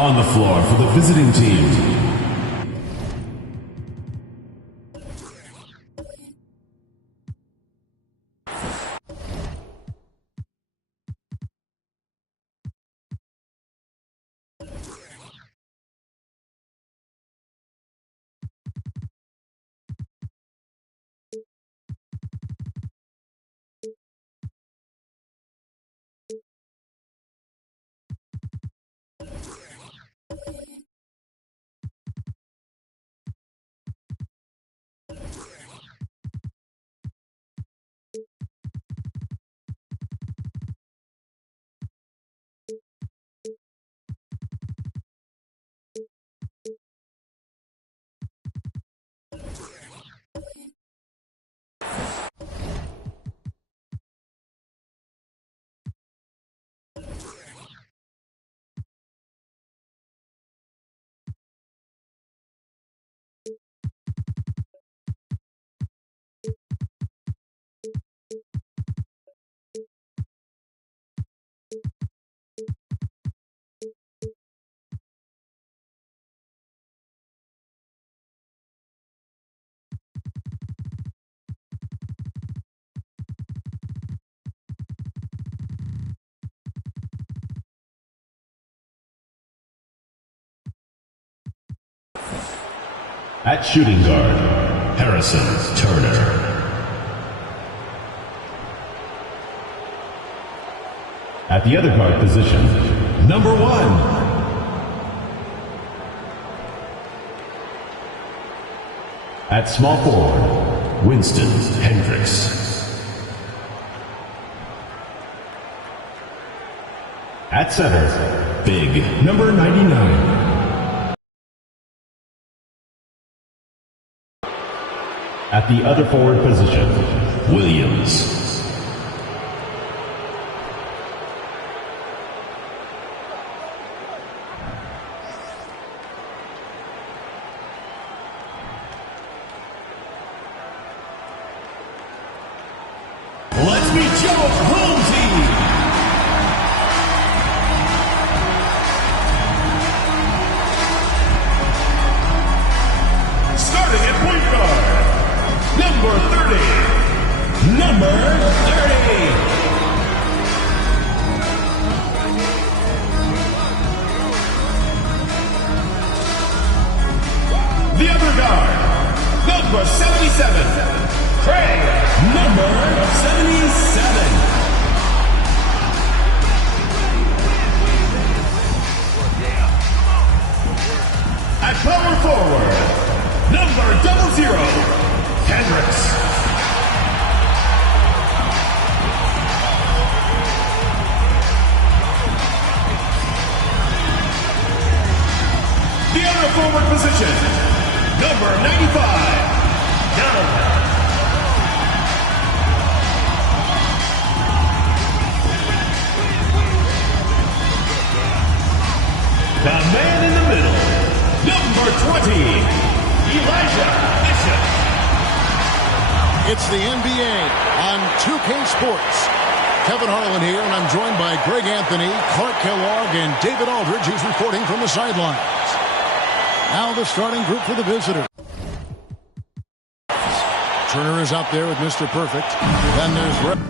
On the floor for the visiting team. At shooting guard, Harrison Turner. At the other guard position, number 1. At small forward, Winston Hendricks. At center, big number 99. At the other forward position, Williams. Let's meet Joe's home team. Starting at point guard, number 30. Number 30. The other guard, number 77. Craig, number 77. At power forward, number 00, Hendricks. The other forward position, number 95, Down. The man in the middle, number 20, Elijah Bishop. It's the NBA on 2K Sports. Kevin Harlan here, and I'm joined by Greg Anthony, Clark Kellogg, and David Aldridge, who's reporting from the sidelines. Now the starting group for the visitors. Turner is out there with Mr. Perfect. Then there's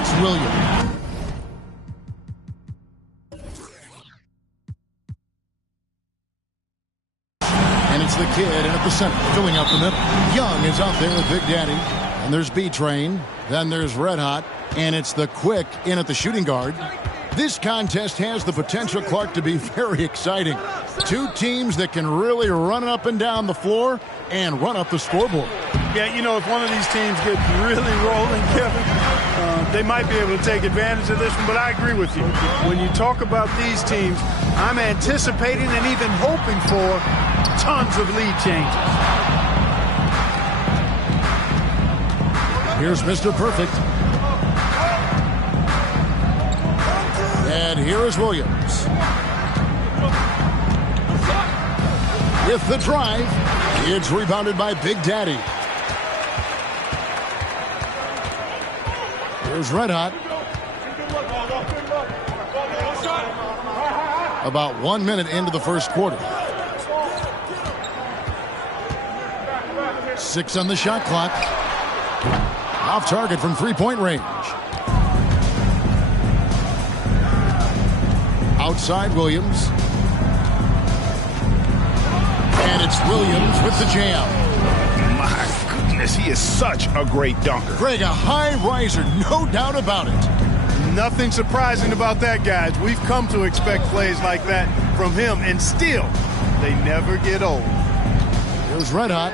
it's Williams. And it's the kid in at the center, filling out the middle. Young is out there with Big Daddy. And there's B-Train. Then there's Red Hot. And it's the Quick in at the shooting guard. This contest has the potential, Clark, to be very exciting. Two teams that can really run up and down the floor and run up the scoreboard. Yeah, you know, if one of these teams gets really rolling, Kevin, they might be able to take advantage of this one, but I agree with you. When you talk about these teams, I'm anticipating and even hoping for tons of lead changes. Here's Mr. Perfect. And here is Williams. With the drive, it's rebounded by Big Daddy. Here's Red Hot. About 1 minute into the first quarter. 6 on the shot clock. Off target from three-point range. Outside Williams. And it's Williams with the jam. My goodness, he is such a great dunker. Greg, a high riser, no doubt about it. Nothing surprising about that, guys. We've come to expect plays like that from him, and still, they never get old. Here's Red Hot.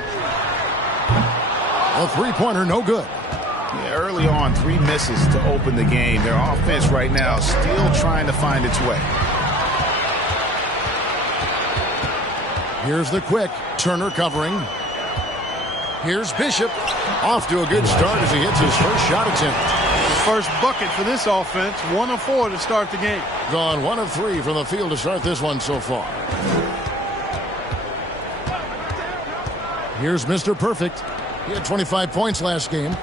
A three-pointer, no good. Yeah, early on, 3 misses to open the game. Their offense right now still trying to find its way. Here's the Quick. Turner covering. Here's Bishop. Off to a good start as he hits his first shot attempt. First bucket for this offense. 1 of 4 to start the game. Gone 1 of 3 from the field to start this one so far. Here's Mr. Perfect. He had 25 points last game.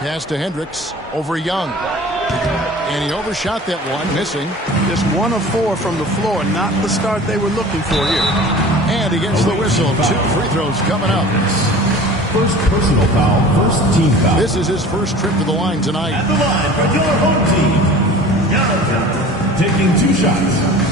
Pass to Hendricks over Young. And he overshot that one, missing. Just 1 of 4 from the floor, not the start they were looking for here. And he gets the whistle. 2 free throws coming up. First personal foul, first team foul. This is his first trip to the line tonight. At the line for your home team, Jonathan taking 2 shots.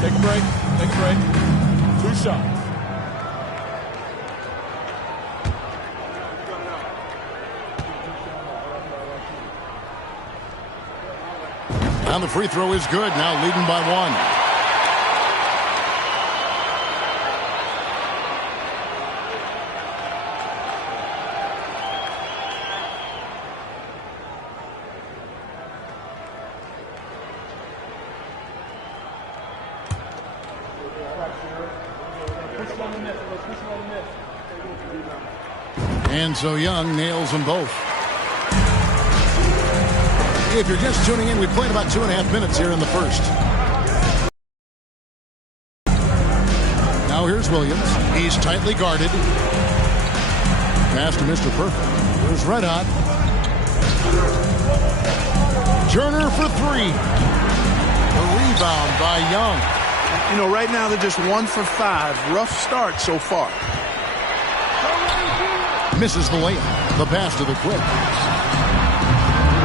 Take a break. 2 shots. And the free throw is good. Now leading by 1. And so Young nails them both. If you're just tuning in, we played about 2.5 minutes here in the first. Now here's Williams. He's tightly guarded. Pass to Mr. Perfect. Here's Red Hot. Turner for 3. A rebound by Young. You know, right now they're just 1 for 5. Rough start so far. Misses the layup. The pass to the Quick.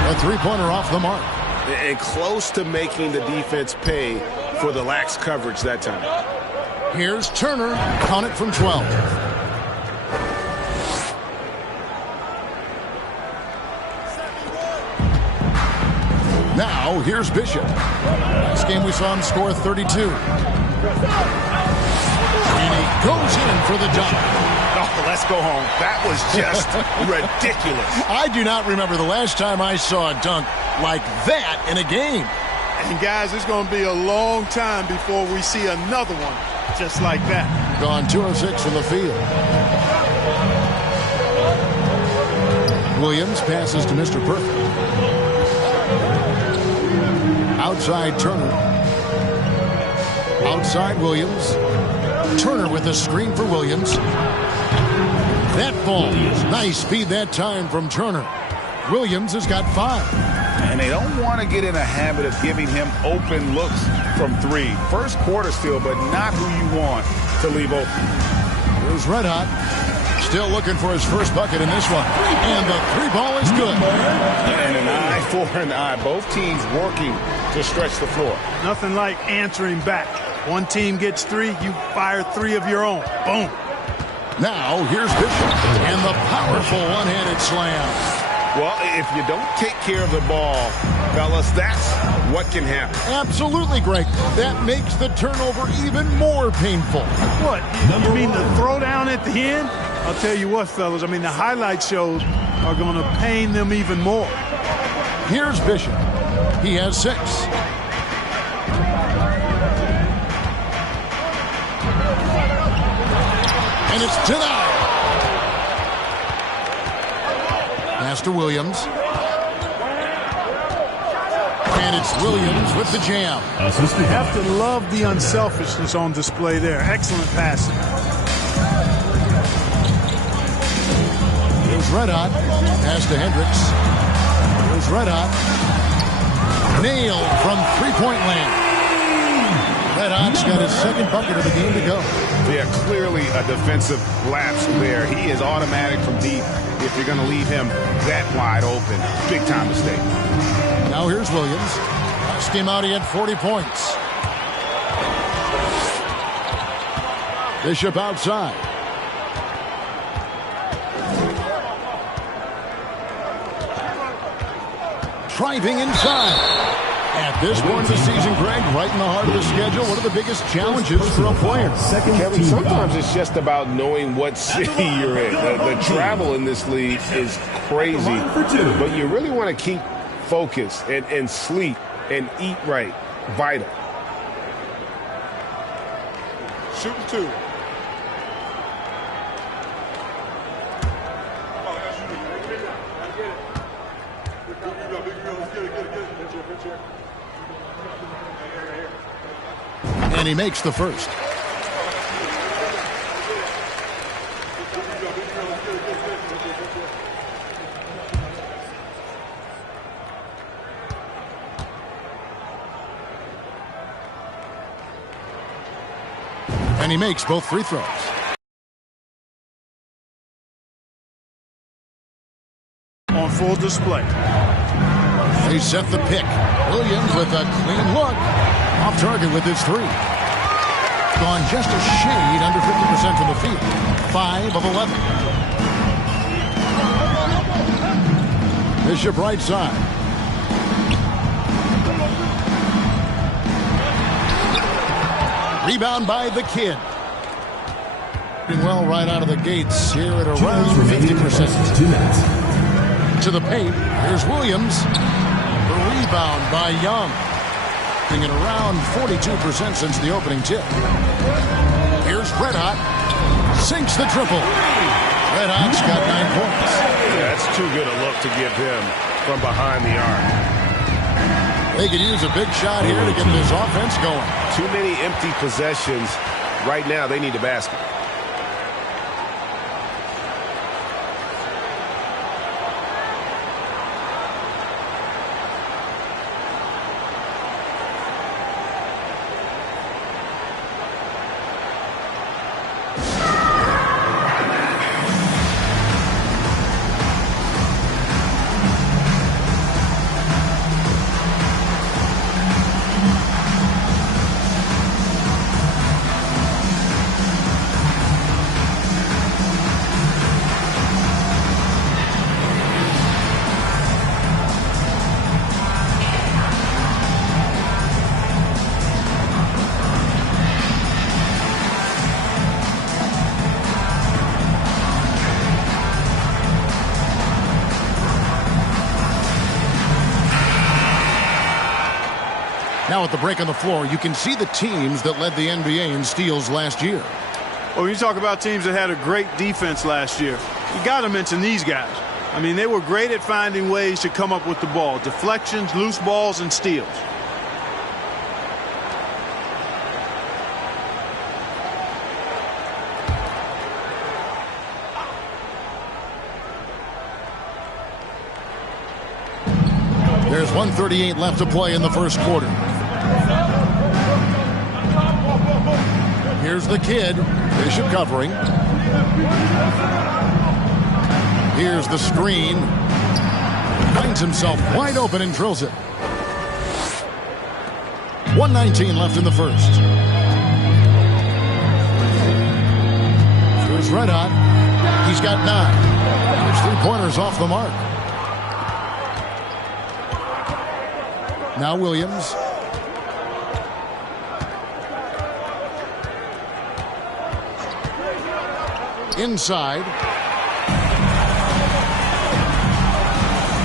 A three-pointer off the mark. And close to making the defense pay for the lax coverage that time. Here's Turner. Count it from 12. Now, here's Bishop. Last game we saw him score 32. And he goes in for the dunk. Oh, let's go home. That was just ridiculous. I do not remember the last time I saw a dunk like that in a game. And, guys, it's going to be a long time before we see another one just like that. Gone 2 of 6 from the field. Williams passes to Mr. Perfect. Outside Turner. Outside Williams. Turner with a screen for Williams. That ball. Nice speed that time from Turner. Williams has got 5. And they don't want to get in a habit of giving him open looks from 3. First quarter still, but not who you want to leave open. Here's Red Hot. Still looking for his first bucket in this one. And the 3 ball is good. And an eye for an eye. Both teams working to stretch the floor. Nothing like answering back. One team gets 3, you fire 3 of your own. Boom. Now here's Bishop. And the powerful one-handed slam. Well, if you don't take care of the ball, fellas, that's what can happen. Absolutely, Greg. That makes the turnover even more painful. What? You mean the throwdown at the end? I'll tell you what, fellas. I mean, the highlight shows are going to pain them even more. Here's Bishop. He has 6. And it's denied. Pass to Williams. And it's Williams with the jam. You have to love the unselfishness on display there. Excellent passing. Here's Red Hot. Pass to Hendricks. Here's Red Hot. Nailed from three-point land. Red Hot's got his second bucket of the game to go. Yeah, clearly a defensive lapse there. He is automatic from deep if you're going to leave him that wide open. Big time mistake. Now here's Williams. Last game out, he had 40 points. Bishop outside. Driving inside. At this point of the season, Greg, right in the heart of the schedule, what are the biggest challenges for a player? Kevin, sometimes it's just about knowing what city you're in. The travel in this league is crazy, but you really want to keep focus and sleep and eat right. Vital. Shooting 2. And he makes the first. And he makes both free throws. On full display. They set the pick. Williams with a clean look. Off target with his 3. Gone just a shade under 50% from the field. 5 of 11. Bishop right side. Rebound by the kid. Doing well right out of the gates here at around 50%. To the paint. Here's Williams. The rebound by Young. At around 42% since the opening tip. Here's Red Hot. Sinks the triple. Red Hot's got 9 points. That's too good a look to give him from behind the arc. They could use a big shot here to get this offense going. Too many empty possessions. Right now, they need a basket. Now at the break on the floor, you can see the teams that led the NBA in steals last year. Well, when you talk about teams that had a great defense last year, you got to mention these guys. I mean, they were great at finding ways to come up with the ball. Deflections, loose balls, and steals. There's 1:38 left to play in the first quarter. Here's the kid. Bishop covering. Here's the screen. Finds himself wide open and drills it. 1:19 left in the first. Here's Red Hot. He's got 9. There's 3-pointers off the mark. Now Williams. Inside.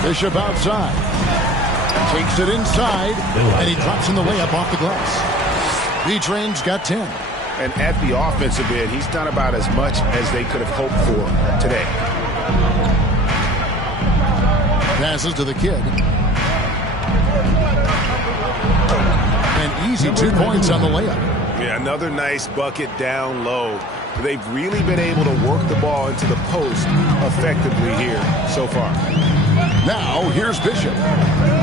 Bishop outside. Takes it inside, and he drops in the layup off the glass. B-Train's got 10. And at the offensive end, he's done about as much as they could have hoped for today. Passes to the kid. And easy 2 points on the layup. Yeah, another nice bucket down low. They've really been able to work the ball into the post effectively here so far. Now, here's Bishop.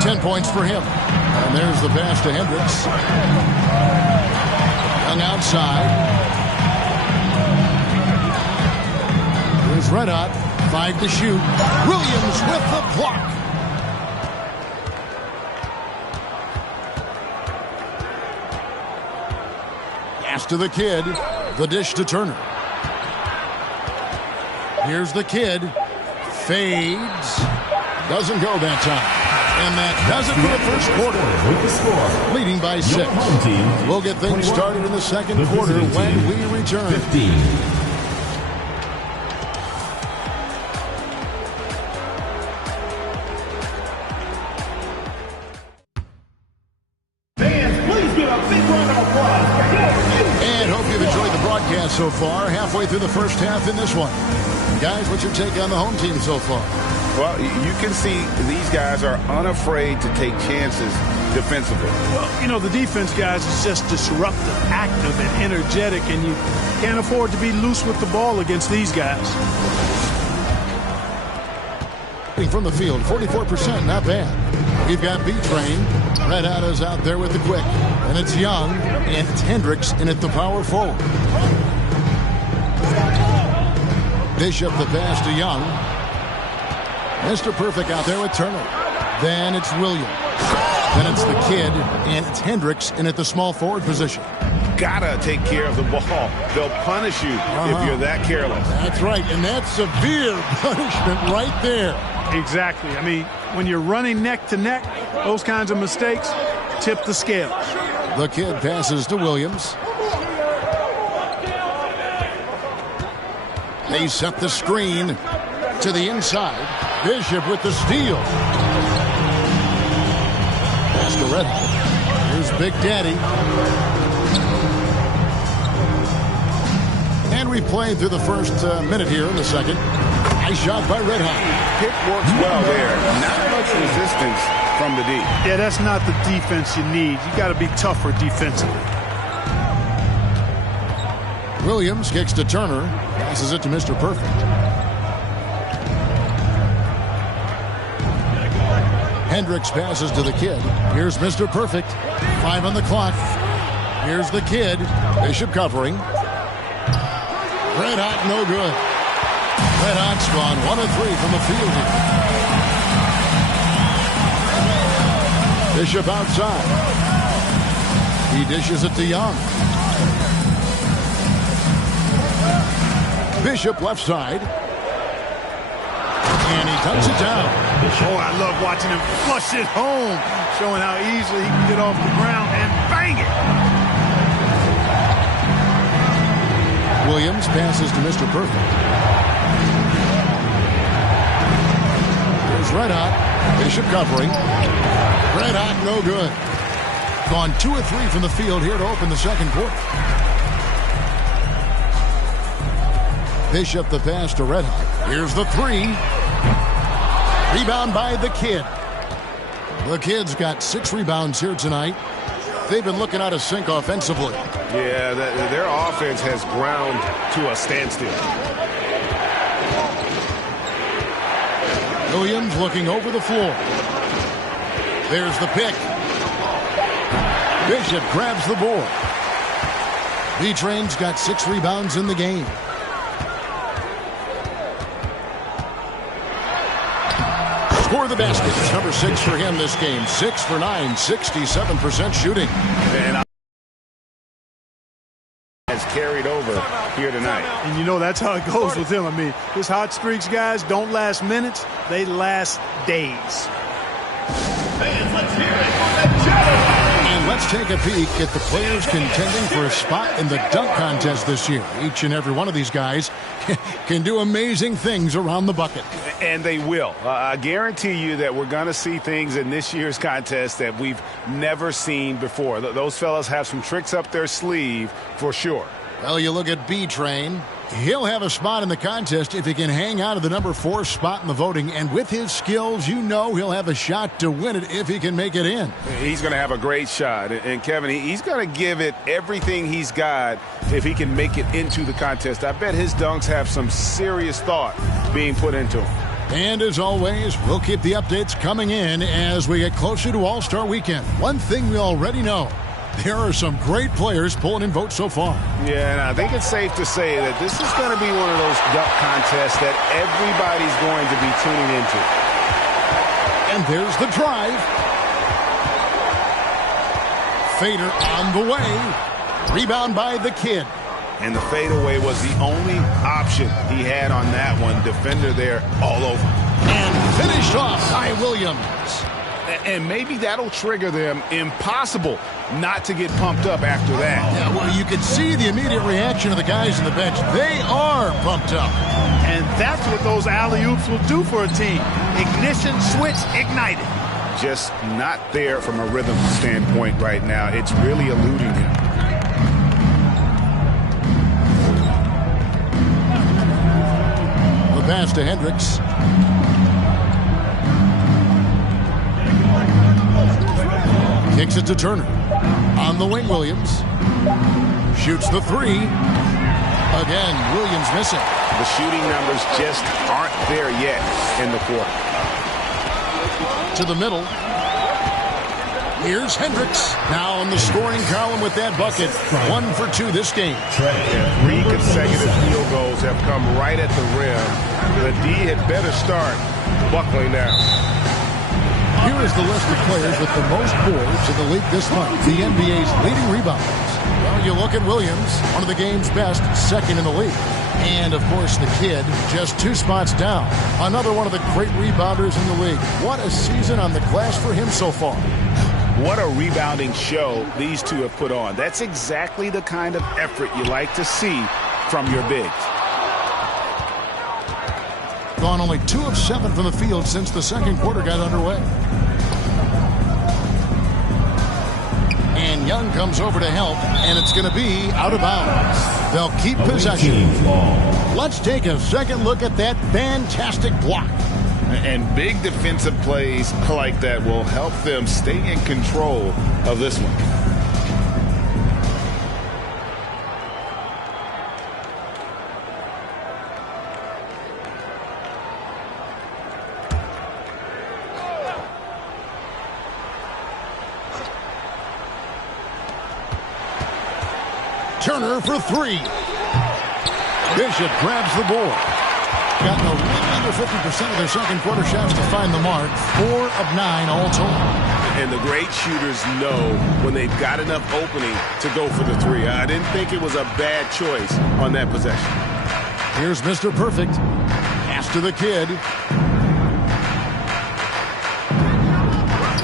10 points for him. And there's the pass to Hendricks. Young outside. Here's Red Hot. 5 to shoot. Williams with the block. Pass to the kid. The dish to Turner. Here's the kid. Fades. Doesn't go that time. And that does it for the first quarter. With the score, Leading by 6. your home team, We'll get things 21. started in the second The quarter visiting when team, we return. 15. And hope you've enjoyed the broadcast so far. Halfway through the first half in this one. Guys, what's your take on the home team so far? Well, you can see these guys are unafraid to take chances defensively. Well, you know, the defense, guys, is just disruptive, active, and energetic, and you can't afford to be loose with the ball against these guys. From the field, 44%, not bad. We've got B-Train. Red Hot is out there with the quick. And it's Young, and it's Hendricks in at the power forward. Bishop the pass to Young. Mr. Perfect out there with Turner. Then it's Williams. Then it's the kid, and it's Hendricks in at the small forward position. Gotta take care of the ball. They'll punish you if you're that careless. That's right, and that's severe punishment right there. Exactly. I mean, when you're running neck to neck, those kinds of mistakes tip the scales. The kid passes to Williams. They set the screen to the inside. Bishop with the steal. Pass to Red Hot. Here's Big Daddy. And we played through the first minute here in the second. Nice shot by Red Hot. Pick works well there. Not much resistance from the D. Yeah, that's not the defense you need. You got to be tougher defensively. Williams kicks to Turner. Passes it to Mr. Perfect. Hendricks passes to the kid. Here's Mr. Perfect. 5 on the clock. Here's the kid. Bishop covering. Red Hot, no good. Red Hot's gone 1 of 3 from the field here. Bishop outside. He dishes it to Young. Bishop left side. And he tucks it down. Oh, I love watching him flush it home, showing how easily he can get off the ground and bang it. Williams passes to Mr. Perfect. Here's Red Hot. Bishop covering. Red Hot, no good. Gone 2 of 3 from the field here to open the second quarter. Bishop the pass to Red Hot. Here's the 3. Rebound by the kid. The kid's got 6 rebounds here tonight. They've been looking out of sync offensively. Yeah, their offense has ground to a standstill. Williams looking over the floor. There's the pick. Bishop grabs the board. B-Train's got 6 rebounds in the game. Score the basket. It's number 6 for him this game. 6 for 9, 67% shooting. And has carried over here tonight. And you know that's how it goes with him. I mean, his hot streaks, guys, don't last minutes. They last days. And let's hear it for the gentleman. And let's take a peek at the players contending for a spot in the dunk contest this year. Each and every one of these guys can do amazing things around the bucket. And they will. I guarantee you that we're going to see things in this year's contest that we've never seen before. Those fellas have some tricks up their sleeve for sure. Well, you look at B-Train. He'll have a spot in the contest if he can hang out of the number 4 spot in the voting. And with his skills, you know he'll have a shot to win it if he can make it in. He's going to have a great shot. And Kevin, he's going to give it everything he's got if he can make it into the contest. I bet his dunks have some serious thought being put into them. And as always, we'll keep the updates coming in as we get closer to All-Star Weekend. One thing we already know, there are some great players pulling in votes so far. Yeah, and I think it's safe to say that this is going to be one of those dunk contests that everybody's going to be tuning into. And there's the drive. Fader on the way. Rebound by the kid. And the fadeaway was the only option he had on that one. Defender there all over. And finished off by Williams. And maybe that'll trigger them. Impossible not to get pumped up after that. Yeah, well, you can see the immediate reaction of the guys on the bench. They are pumped up. And that's what those alley-oops will do for a team. Ignition switch ignited. Just not there from a rhythm standpoint right now. It's really eluding him. The pass to Hendricks. Kicks it to Turner. On the wing, Williams. Shoots the 3. Again, Williams missing. The shooting numbers just aren't there yet in the quarter. To the middle. Here's Hendricks. Now in the scoring column with that bucket. 1 for 2 this game. 3 consecutive field goals have come right at the rim. The D had better start buckling now. Here is the list of players with the most boards in the league this month. The NBA's leading rebounders. Well, you look at Williams, one of the game's best, 2nd in the league. And, of course, the kid, just 2 spots down. Another one of the great rebounders in the league. What a season on the glass for him so far. What a rebounding show these two have put on. That's exactly the kind of effort you like to see from your bigs. Gone only 2 of 7 from the field since the second quarter got underway. And Young comes over to help, and it's going to be out of bounds. They'll keep possession. Let's take a second look at that fantastic block. And big defensive plays like that will help them stay in control of this one. Turner for 3. Bishop grabs the board. Gotten a little under 50% of their second quarter shots to find the mark. 4 of 9 all told. And the great shooters know when they've got enough opening to go for the 3. I didn't think it was a bad choice on that possession. Here's Mr. Perfect. Pass to the kid.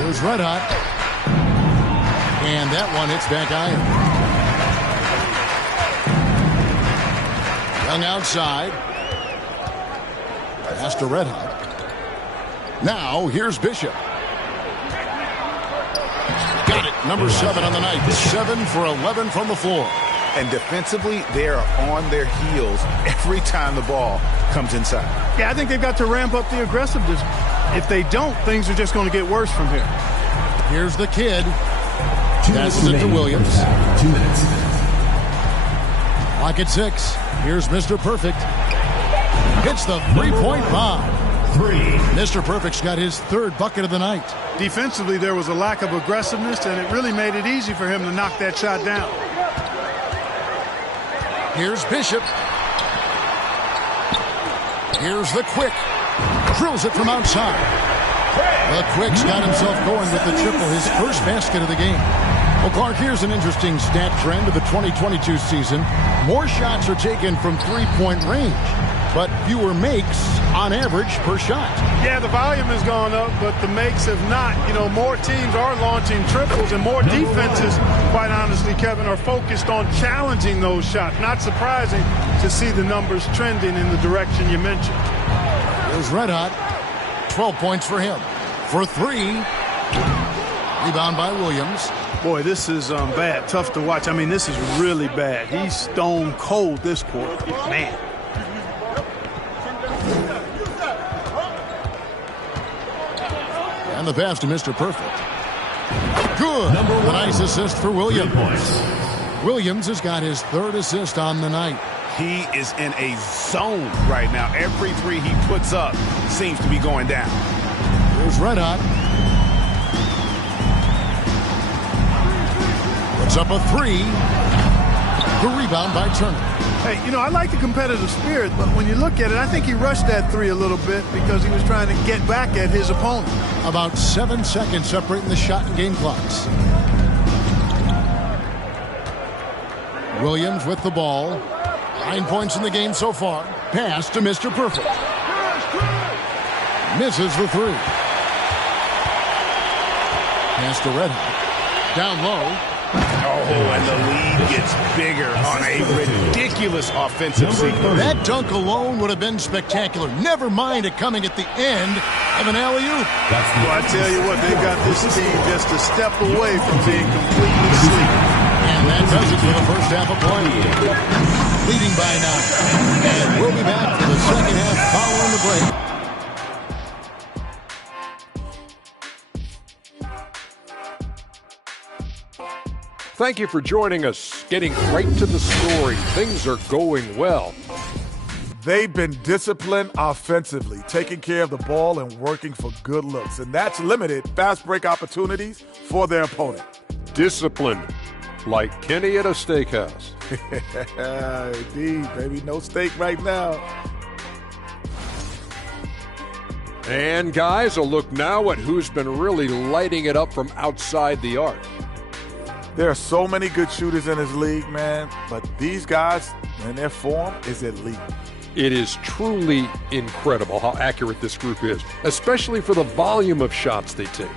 Here's Red Hot. And that one hits back iron. Young outside. Pass to Red Hot. Now, here's Bishop. Got it. Number 7 on the night. 7 for 11 from the floor. And defensively, they are on their heels every time the ball comes inside. Yeah, I think they've got to ramp up the aggressiveness. If they don't, things are just going to get worse from here. Here's the kid. Passes it to Williams. 2 minutes. Clock at 6. Here's Mr. Perfect. Hits the 3-point bomb. 3. Mr. Perfect's got his third bucket of the night. Defensively, there was a lack of aggressiveness, and it really made it easy for him to knock that shot down. Here's Bishop. Here's the Quick. Drills it from outside. The Quick's got himself going with the triple, his first basket of the game. Well, Clark, here's an interesting stat trend of the 2022 season. More shots are taken from three-point range, but fewer makes on average per shot. Yeah, the volume has gone up, but the makes have not. You know, more teams are launching triples, and more defenses, quite honestly, Kevin, are focused on challenging those shots. Not surprising to see the numbers trending in the direction you mentioned. Here's Red Hot. 12 points for him. For 3. Rebound by Williams. Boy, this is bad. Tough to watch. I mean, this is really bad. He's stone cold this quarter. Man. And the pass to Mr. Perfect. Good. A nice assist for Williams. Williams has got his third assist on the night. He is in a zone right now. Every three he puts up seems to be going down. Here's Red Hot. Puts up a 3. The rebound by Turner. Hey, you know, I like the competitive spirit, but when you look at it, I think he rushed that 3 a little bit because he was trying to get back at his opponent. About 7 seconds separating the shot and game clocks. Williams with the ball. 9 points in the game so far. Pass to Mr. Perfect. Misses the 3. Pass to Red Hot. Down low. Oh, and the lead gets bigger on a ridiculous offensive sequence. That dunk alone would have been spectacular. Never mind it coming at the end of an alley-oop. Well, I tell you what, they got this team just a step away from being completely asleep. And that does it for the first half of play. Leading by 9. And we'll be back for the second half following the break. Thank you for joining us. Getting right to the story. Things are going well. They've been disciplined offensively, taking care of the ball and working for good looks. And that's limited fast break opportunities for their opponent. Disciplined, like Kenny at a steakhouse. Indeed, baby. No steak right now. And guys, a look now at who's been really lighting it up from outside the arc. There are so many good shooters in this league, man, but these guys and their form is elite. It is truly incredible how accurate this group is, especially for the volume of shots they take.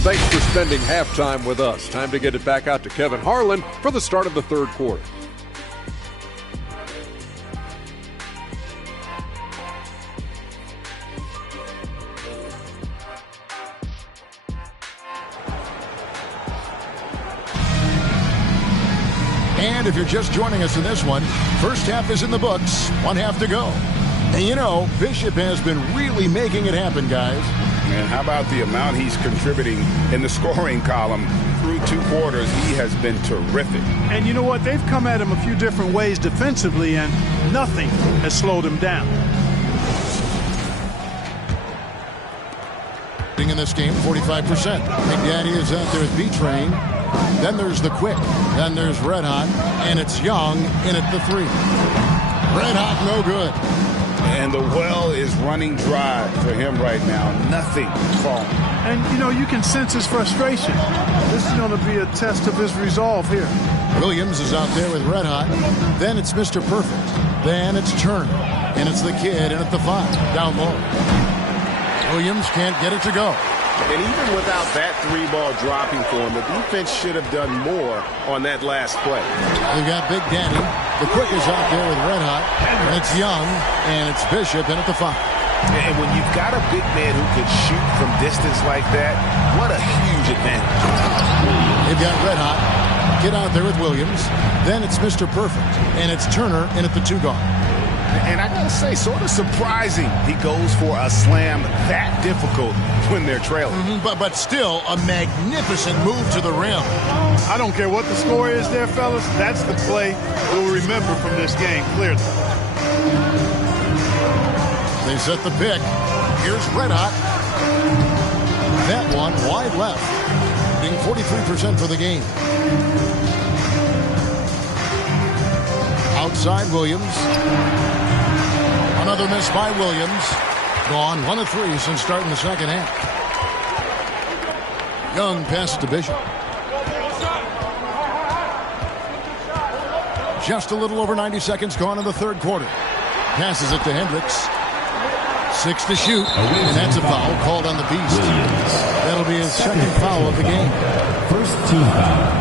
Thanks for spending halftime with us. Time to get it back out to Kevin Harlan for the start of the third quarter. And if you're just joining us in this one, first half is in the books, 1 half to go. And you know, Bishop has been really making it happen, guys. And how about the amount he's contributing in the scoring column through 2 quarters? He has been terrific. And you know what? They've come at him a few different ways defensively, and nothing has slowed him down. In this game, 45%. Big Daddy is out there with B-Train. Then there's the Quick. Then there's Red Hot. And it's Young in at the 3. Red Hot, no good. And the well is running dry for him right now. Nothing falling. And, you know, you can sense his frustration. This is going to be a test of his resolve here. Williams is out there with Red Hot. Then it's Mr. Perfect. Then it's Turner. And it's the kid in at the 5. Down low. Williams can't get it to go. And even without that 3-ball dropping for him, the defense should have done more on that last play. They've got Big Daddy. The Quick is out there with Red Hot. And it's Young. And it's Bishop in at the 5. And when you've got a big man who can shoot from distance like that, what a huge advantage. They've got Red Hot. Get out there with Williams. Then it's Mr. Perfect. And it's Turner in at the 2 guard. And I gotta say, sort of surprising he goes for a slam that difficult when they're trailing. But still, a magnificent move to the rim. I don't care what the score is there, fellas. That's the play we'll remember from this game, clearly. They set the pick. Here's Red Hot. That one wide left. Being 43% for the game. Outside Williams. Another miss by Williams. Gone 1 of 3 since starting the second half. Young passes to Bishop. Just a little over 90 seconds gone in the third quarter. Passes it to Hendricks. 6 to shoot, and that's a foul called on the Beast. That'll be his second foul of the game. First team foul.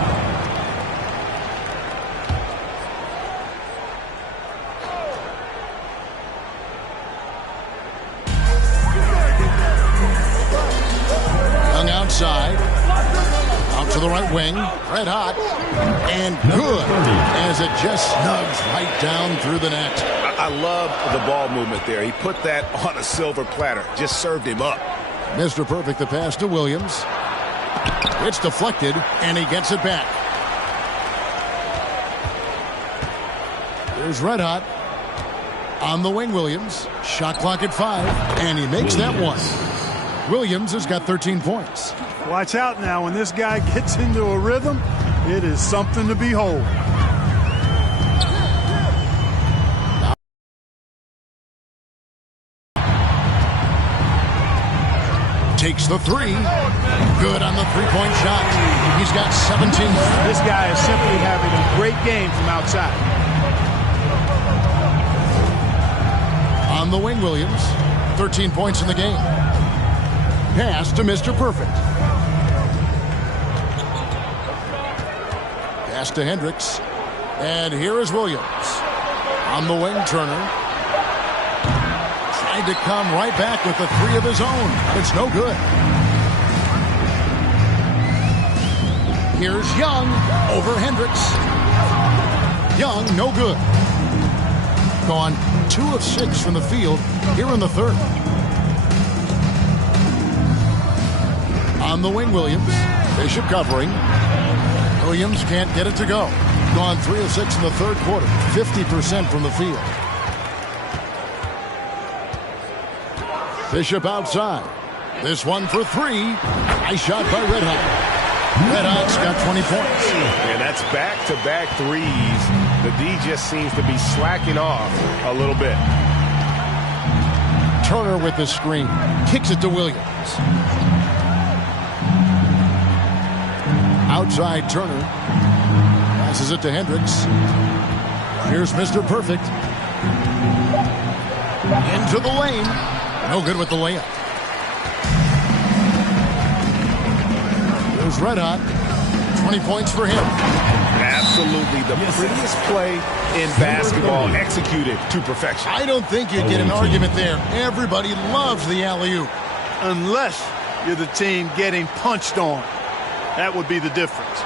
Young outside. Out to the right wing. Red Hot. And good as it just snugs right down through the net. I love the ball movement there. He put that on a silver platter. Just served him up. Mr. Perfect, the pass to Williams. It's deflected, and he gets it back. Here's Red Hot. On the wing, Williams. Shot clock at 5, and he makes that one. Williams has got 13 points. Watch out now. When this guy gets into a rhythm, it is something to behold. Takes the 3. Good on the three-point shot. He's got 17. This guy is simply having a great game from outside. On the wing, Williams. 13 points in the game. Pass to Mr. Perfect. Pass to Hendricks. And here is Williams. On the wing, Turner. Tried to come right back with the 3 of his own. It's no good. Here's Young over Hendricks. Young, no good. Gone 2 of 6 from the field here in the third. On the wing, Williams. Bishop covering. Williams can't get it to go. Gone 3 of 6 in the third quarter. 50% from the field. Bishop outside. This one for 3. Nice shot by Red Hot. Red Hot's got 20 points. And that's back-to-back threes. The D just seems to be slacking off a little bit. Turner with the screen. Kicks it to Williams. Outside Turner. Passes it to Hendricks. Here's Mr. Perfect. Into the lane. No good with the layup. Here's Red Hot. 20 points for him. Absolutely the prettiest play in basketball, executed to perfection. I don't think you get an argument there. Everybody loves the alley-oop. Unless you're the team getting punched on. That would be the difference.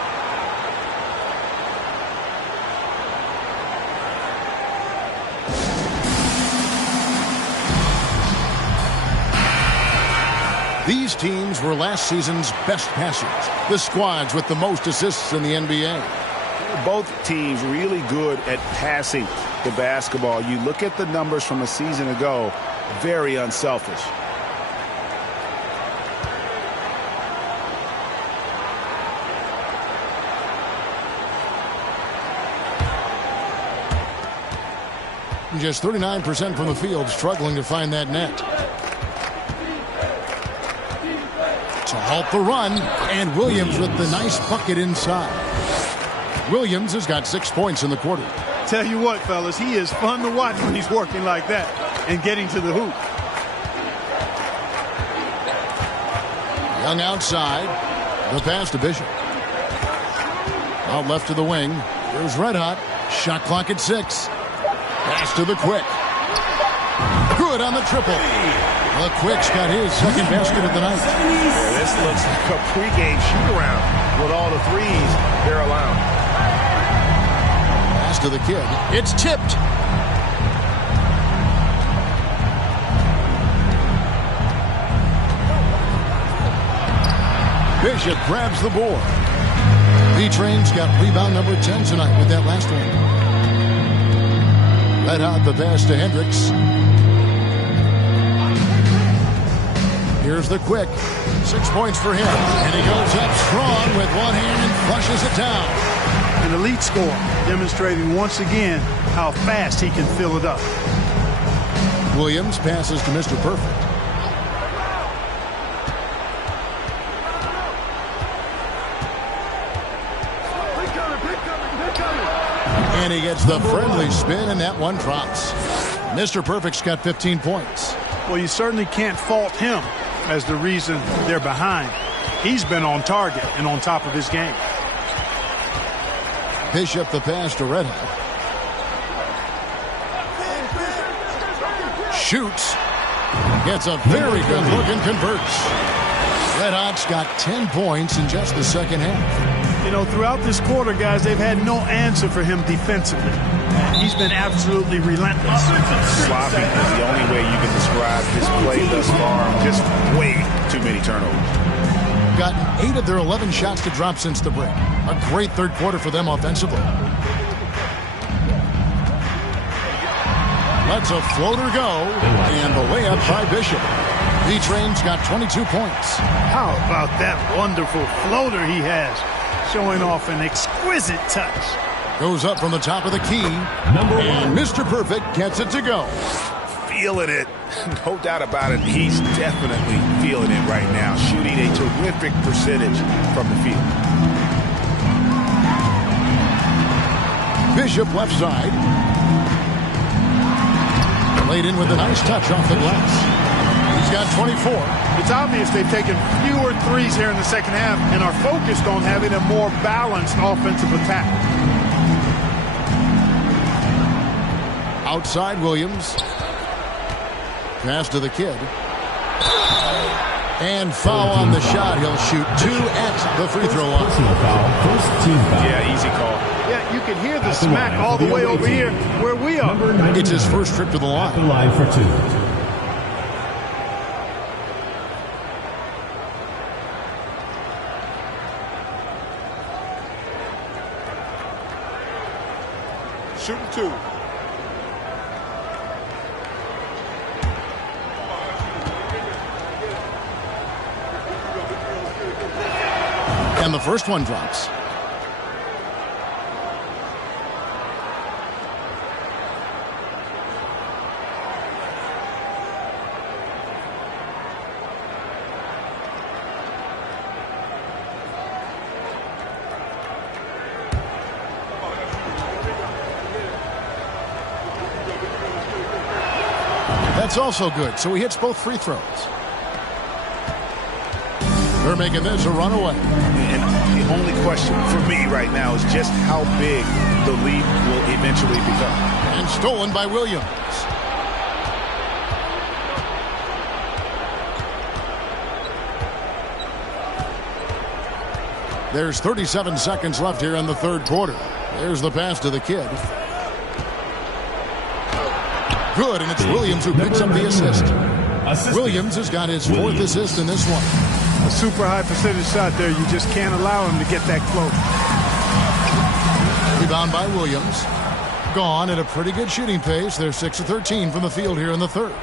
These teams were last season's best passers. The squads with the most assists in the NBA. Both teams really good at passing the basketball. You look at the numbers from a season ago, very unselfish. Just 39% from the field, struggling to find that net. To halt the run, and Williams with the nice bucket inside. Williams has got 6 points in the quarter. Tell you what, fellas, he is fun to watch when he's working like that and getting to the hoop. Young outside. The pass to Bishop. Out left to the wing. Here's Red Hot. Shot clock at 6. Pass to the Quick. Good on the triple. The Quick's got his second basket of the night. Yeah, this looks like a pregame shoot-around with all the threes they're allowing. Pass to the kid. It's tipped. Bishop grabs the board. B-Train's got rebound number 10 tonight with that last one. Red Hot the pass to Hendricks. Here's the quick. 6 points for him. And he goes up strong with one hand and flushes it down. An elite score, demonstrating once again how fast he can fill it up. Williams passes to Mr. Perfect. And he gets the friendly spin, and that one drops. Mr. Perfect's got 15 points. Well, you certainly can't fault him as the reason they're behind. He's been on target and on top of his game. Bishop the pass to Red Hot. Shoots. Gets a very good look and converts. Red Hot's got 10 points in just the second half. You know, throughout this quarter, guys, they've had no answer for him defensively. He's been absolutely relentless. Sloppy is the only way you can describe his play thus far. Just way too many turnovers. Gotten 8 of their 11 shots to drop since the break. A great third quarter for them offensively. Lets a floater go, and the layup by Bishop. B-Train's got 22 points. How about that wonderful floater he has, showing off an exquisite touch. Goes up from the top of the key, and Mr. Perfect gets it to go. Feeling it. No doubt about it. He's definitely feeling it right now. Shooting a terrific percentage from the field. Bishop left side. Laid in with a nice touch off the glass. He's got 24. It's obvious they've taken fewer threes here in the second half and are focused on having a more balanced offensive attack. Outside Williams. Pass to the kid. And foul on the shot. He'll shoot 2 at the free throw line. Yeah, easy call. Yeah, you can hear the smack all the way over here where we are. It's his first trip to the line. The line for 2. Shooting 2. And the first one drops. That's also good, so he hits both free throws. They're making this a runaway. And the only question for me right now is just how big the lead will eventually become. And stolen by Williams. There's 37 seconds left here in the third quarter. There's the pass to the kid. Good, and it's Williams who picks up the assist. Williams has got his 4th assist in this one. A super high percentage shot there. You just can't allow him to get that close. Rebound by Williams. Gone at a pretty good shooting pace. They're 6 of 13 from the field here in the third.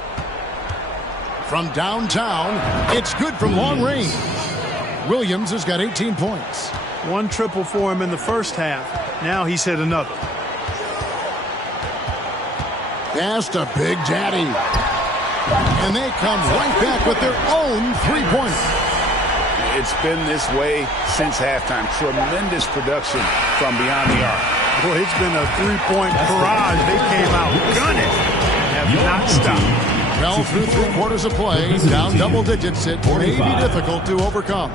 From downtown, it's good from long range. Williams has got 18 points. 1 triple for him in the first half. Now he's hit another. Pass to Big Daddy. And they come right back with their own three-pointer. It's been this way since halftime. Tremendous production from beyond the arc. Boy, it's been a three-point barrage. They came out gunning and have not stopped. Well, through 3 quarters of play, down double digits, it may be difficult to overcome.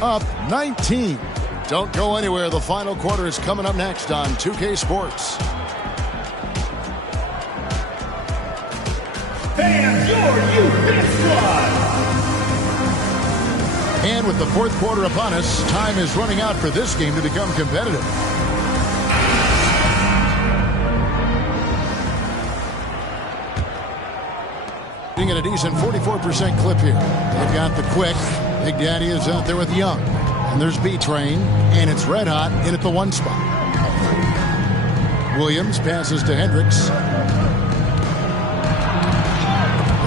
Up 19. Don't go anywhere. The final quarter is coming up next on 2K Sports. And your youth squad. And with the fourth quarter upon us, time is running out for this game to become competitive. Being at a decent 44% clip here. They've got the quick. Big Daddy is out there with Young. And there's B-Train. And it's Red Hot in at the 1 spot. Williams passes to Hendricks.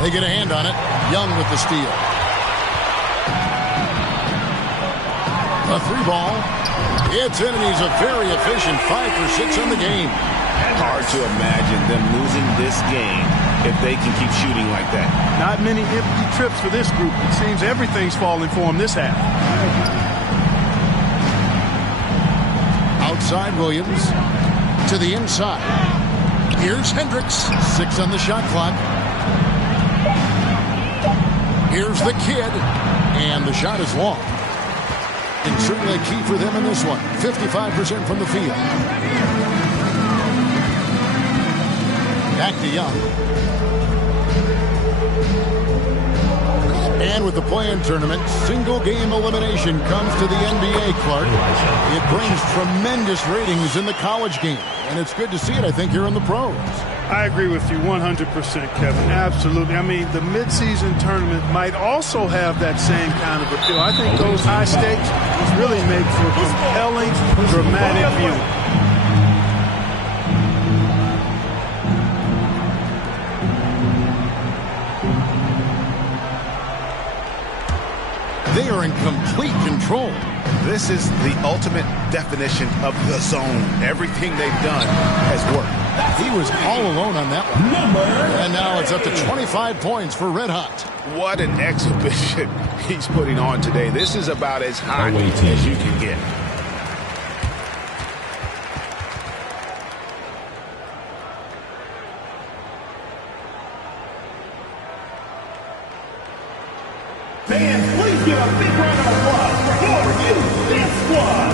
They get a hand on it. Young with the steal. A 3-ball. It's in, and he's a very efficient 5 for 6 in the game. Hard to imagine them losing this game if they can keep shooting like that. Not many empty trips for this group. It seems everything's falling for them this half. Outside Williams to the inside. Here's Hendricks. 6 on the shot clock. Here's the kid. And the shot is long. And certainly key for them in this one. 55% from the field. Back to Young. And with the play-in tournament, single-game elimination comes to the NBA, Clark. It brings tremendous ratings in the college game. And it's good to see it, I think, here in the pros. I agree with you 100%, Kevin. Absolutely. I mean, the midseason tournament might also have that same kind of appeal. I think those high stakes really make for compelling, dramatic viewing. They are in complete control. This is the ultimate definition of the zone. Everything they've done has worked. He was all alone on that one. And now it's up to 25 points for Red Hot. What an exhibition he's putting on today. This is about as high as you can get. Fans, please give a big round of applause for you, this squad.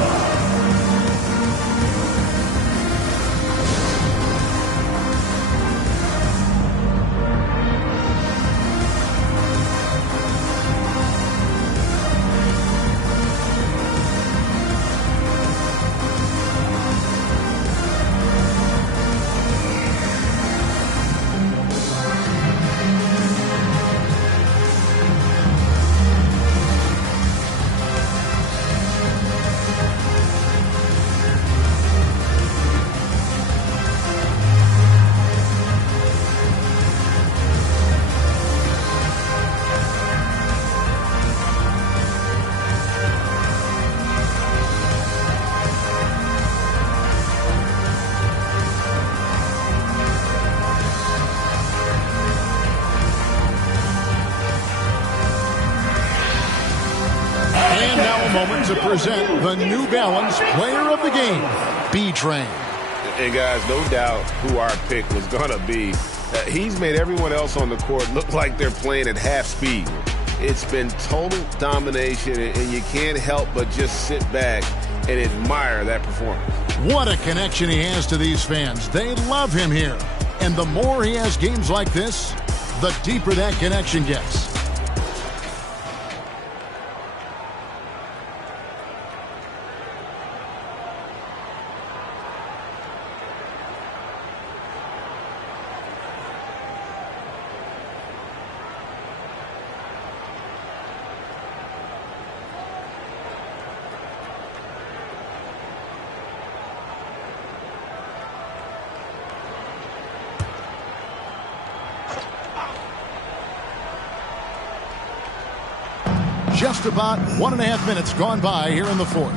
Moment to present the New Balance Player of the Game, B-Train. And guys, no doubt who our pick was going to be. He's made everyone else on the court look like they're playing at half speed. It's been total domination, and you can't help but just sit back and admire that performance. What a connection he has to these fans. They love him here. And the more he has games like this, the deeper that connection gets. Just about 1.5 minutes gone by here in the fourth.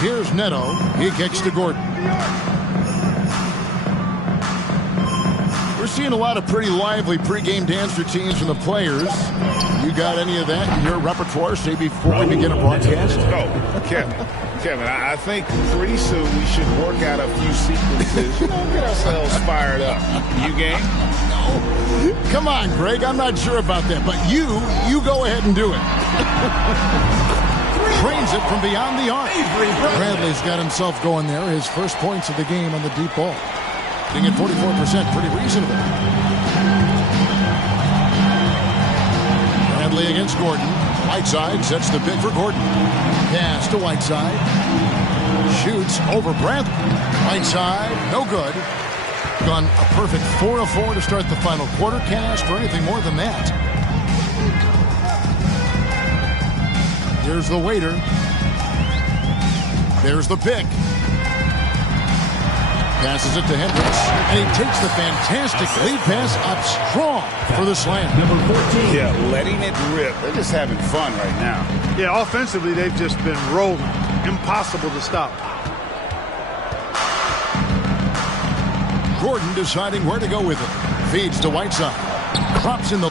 Here's Neto. He kicks to Gordon. We're seeing a lot of pretty lively pregame dance routines from the players. You got any of that in your repertoire, say, before we begin a broadcast? Oh, Kevin, I think pretty soon we should work out a few sequences. Get ourselves fired up. You game? Come on, Greg. I'm not sure about that, but you go ahead and do it. Trains it from beyond the arc. Bradley's got himself going there. His first points of the game on the deep ball. Being at 44%, pretty reasonable. Bradley against Gordon. Whiteside sets the pick for Gordon. Pass to Whiteside. Shoots over Bradley. Whiteside, no good. Gone a perfect 4 of 4 to start the final quarter. Can't ask for anything more than that. Here's the waiter. There's the pick. Passes it to Hendricks, and he takes the fantastic lead pass up strong for the slam. Number 14. Yeah, letting it rip. They're just having fun right now. Yeah, offensively, they've just been rolling. Impossible to stop. Gordon deciding where to go with it. Feeds to Whiteside. Drops in the...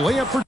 Layup for...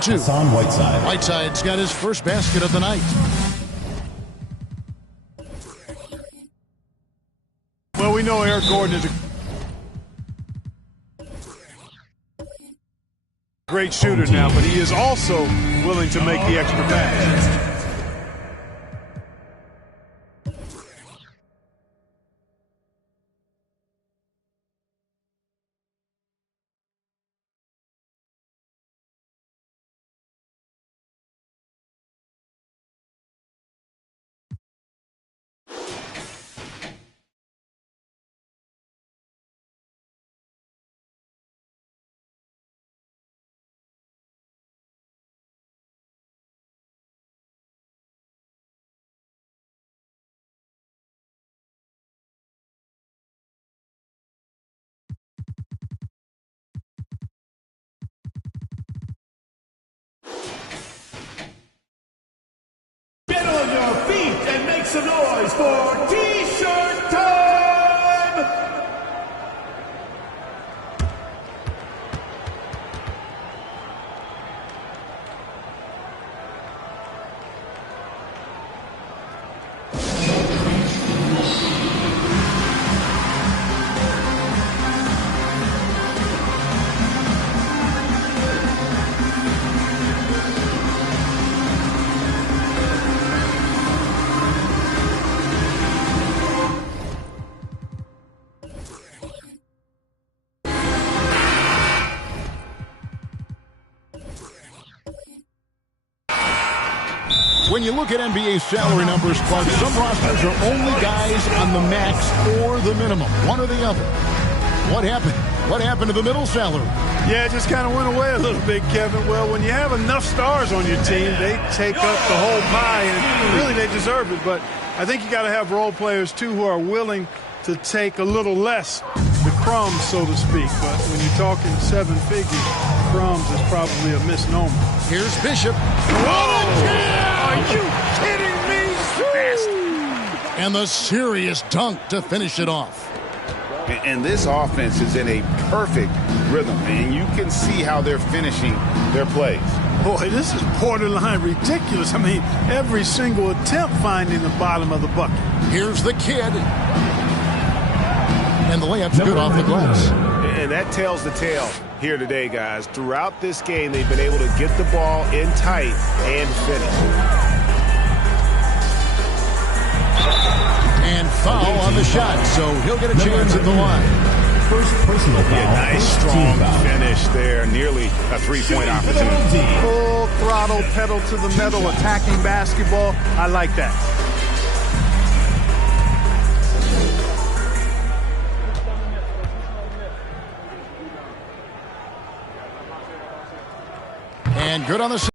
Hassan Whiteside. Whiteside's got his first basket of the night. Well, we know Eric Gordon is a great shooter now, but he is also willing to make the extra pass. Get on your feet and make some noise for T-shirt time! When you look at NBA salary numbers, Clark, some rosters are only guys on the max or the minimum, one or the other. What happened? What happened to the middle salary? Yeah, it just kind of went away a little bit, Kevin. Well, when you have enough stars on your team, they take up the whole pie, and really they deserve it. But I think you got to have role players, too, who are willing to take a little less, the crumbs, so to speak. But when you're talking seven figures, crumbs is probably a misnomer. Here's Bishop. Are you kidding me? And the serious dunk to finish it off. And this offense is in a perfect rhythm, and you can see how they're finishing their plays. Boy, this is borderline ridiculous. I mean, every single attempt finding the bottom of the bucket. Here's the kid. And the layup's good off the glass. And that tells the tale here today, guys. Throughout this game, they've been able to get the ball in tight and finish. And foul on the shot, so he'll get a chance at the line. first personal foul. Yeah, nice, strong finish there. Nearly a three-point opportunity. Full throttle, pedal to the metal, attacking basketball. I like that. And good on the...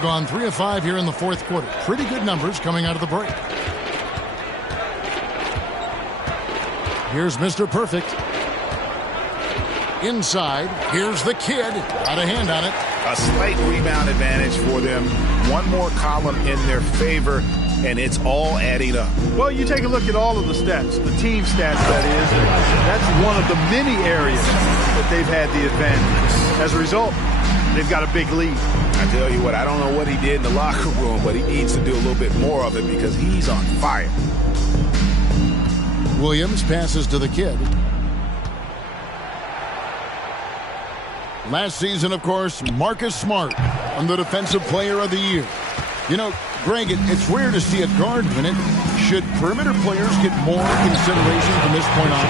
Gone 3 of 5 here in the fourth quarter. Pretty good numbers coming out of the break. Here's Mr. Perfect. Inside, here's the kid. Got a hand on it. A slight rebound advantage for them. One more column in their favor, and it's all adding up. Well, you take a look at all of the stats, the team stats, that is. And that's one of the many areas that they've had the advantage. As a result, they've got a big lead. I tell you what, I don't know what he did in the locker room, but he needs to do a little bit more of it because he's on fire. Williams passes to the kid. Last season, of course, Marcus Smart won the Defensive Player of the Year. You know, Greg, it's rare to see a guard win it. Should perimeter players get more consideration from this point on?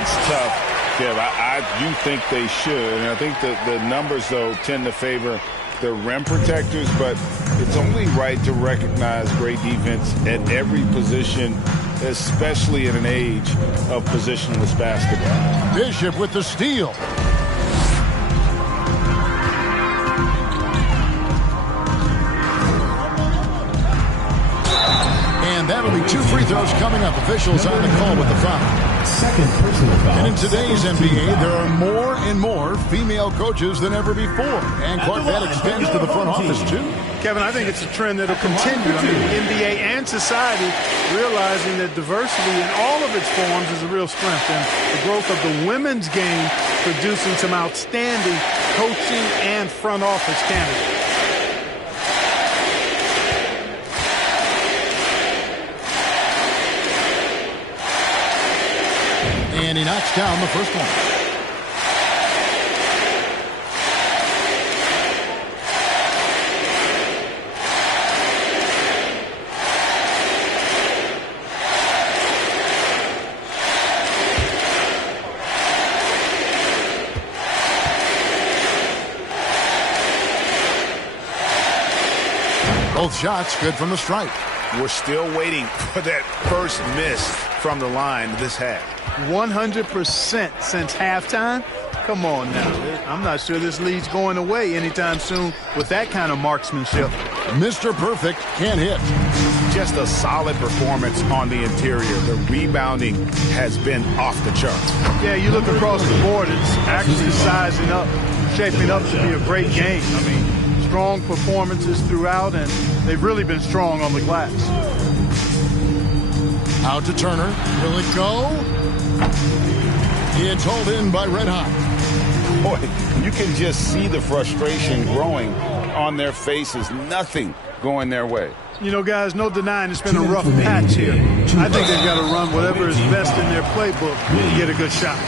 It's tough, Kev. I do think they should. And I think the numbers, though, tend to favor the rim protectors, but it's only right to recognize great defense at every position, especially in an age of positionless basketball. Bishop with the steal. And that'll be 2 free throws coming up. Officials on the call with the foul. Second personal foul. And in today's NBA, there are more and more female coaches than ever before. And Clark, that extends to the front office, too. Kevin, I think it's a trend that will continue. I mean, the NBA and society realizing that diversity in all of its forms is a real strength. And the growth of the women's game producing some outstanding coaching and front office candidates. And he knocks down the first one. Both shots good from the stripe. We're still waiting for that first miss from the line this half. 100% since halftime? Come on now. I'm not sure this lead's going away anytime soon with that kind of marksmanship. Mr. Perfect can't hit. Just a solid performance on the interior. The rebounding has been off the charts. Yeah, you look across the board, it's actually sizing up, shaping up to be a great game. I mean, strong performances throughout, and they've really been strong on the glass. Out to Turner. Will it go? It's hauled in by Red Hot. Boy, you can just see the frustration growing on their faces. Nothing going their way. You know, guys, no denying it's been a rough patch here. I think they've got to run whatever is best in their playbook to get a good shot.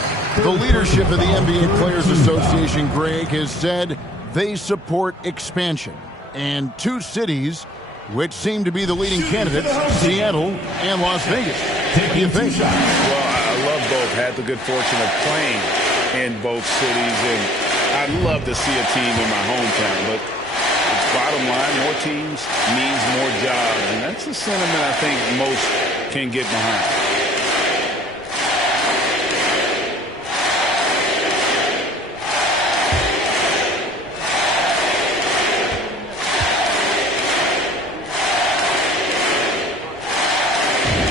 The leadership of the NBA Players Association, Greg, has said they support expansion. And 2 cities which seem to be the leading candidates, Seattle and Las Vegas. What do you think? Well, I love both. Had the good fortune of playing in both cities, and I'd love to see a team in my hometown. But bottom line, more teams means more jobs, and that's a sentiment I think most can get behind.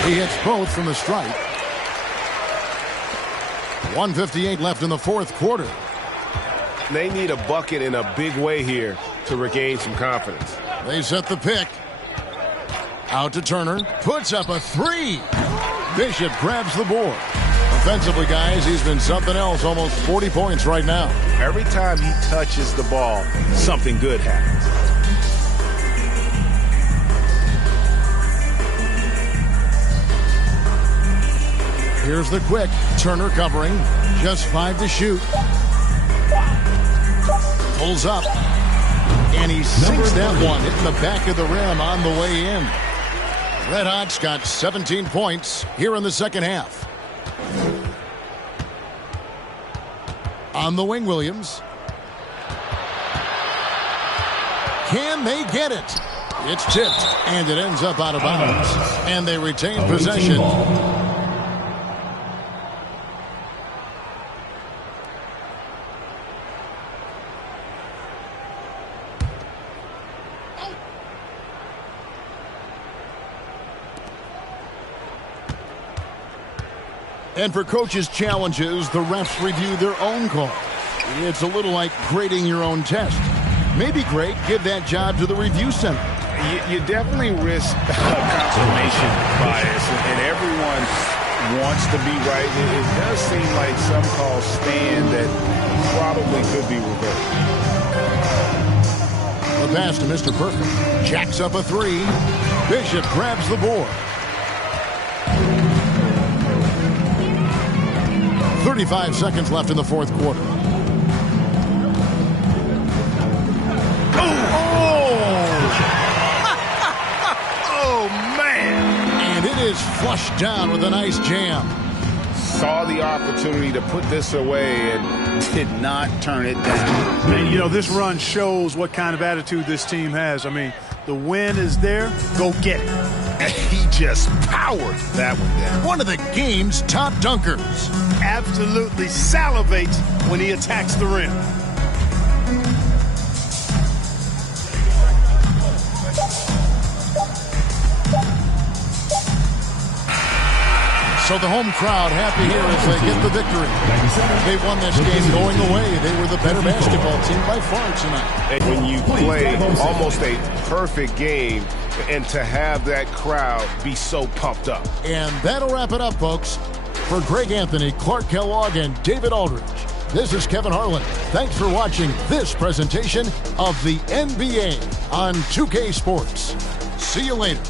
He hits both from the stripe. 1:58 left in the fourth quarter. They need a bucket in a big way here to regain some confidence. They set the pick. Out to Turner. Puts up a 3. Bishop grabs the board. Offensively, guys, he's been something else. Almost 40 points right now. Every time he touches the ball, something good happens. Here's the quick. Turner covering. Just 5 to shoot. Pulls up. And he sinks that one, hitting the back of the rim on the way in. Red Hot's got 17 points here in the second half. On the wing, Williams. Can they get it? It's tipped, and it ends up out of bounds. And they retain possession. And for coaches' challenges, the refs review their own call. It's a little like grading your own test. Maybe, Greg, give that job to the review center. You definitely risk confirmation bias, and everyone wants to be right. It does seem like some calls stand that probably could be reversed. The pass to Mr. Perfect. Jacks up a three. Bishop grabs the board. 35 seconds left in the fourth quarter. Oh, man. And it is flushed down with a nice jam. Saw the opportunity to put this away and did not turn it down. And, you know, this run shows what kind of attitude this team has. I mean, the win is there. Go get it. And he just powered that one down. One of the game's top dunkers. Absolutely salivates when he attacks the rim. So the home crowd happy here as they get the victory. They won this game going away. They were the better basketball team by far tonight. And when you play almost a perfect game, and to have that crowd be so pumped up. And that'll wrap it up, folks. For Greg Anthony, Clark Kellogg, and David Aldridge, this is Kevin Harlan. Thanks for watching this presentation of the NBA on 2K Sports. See you later.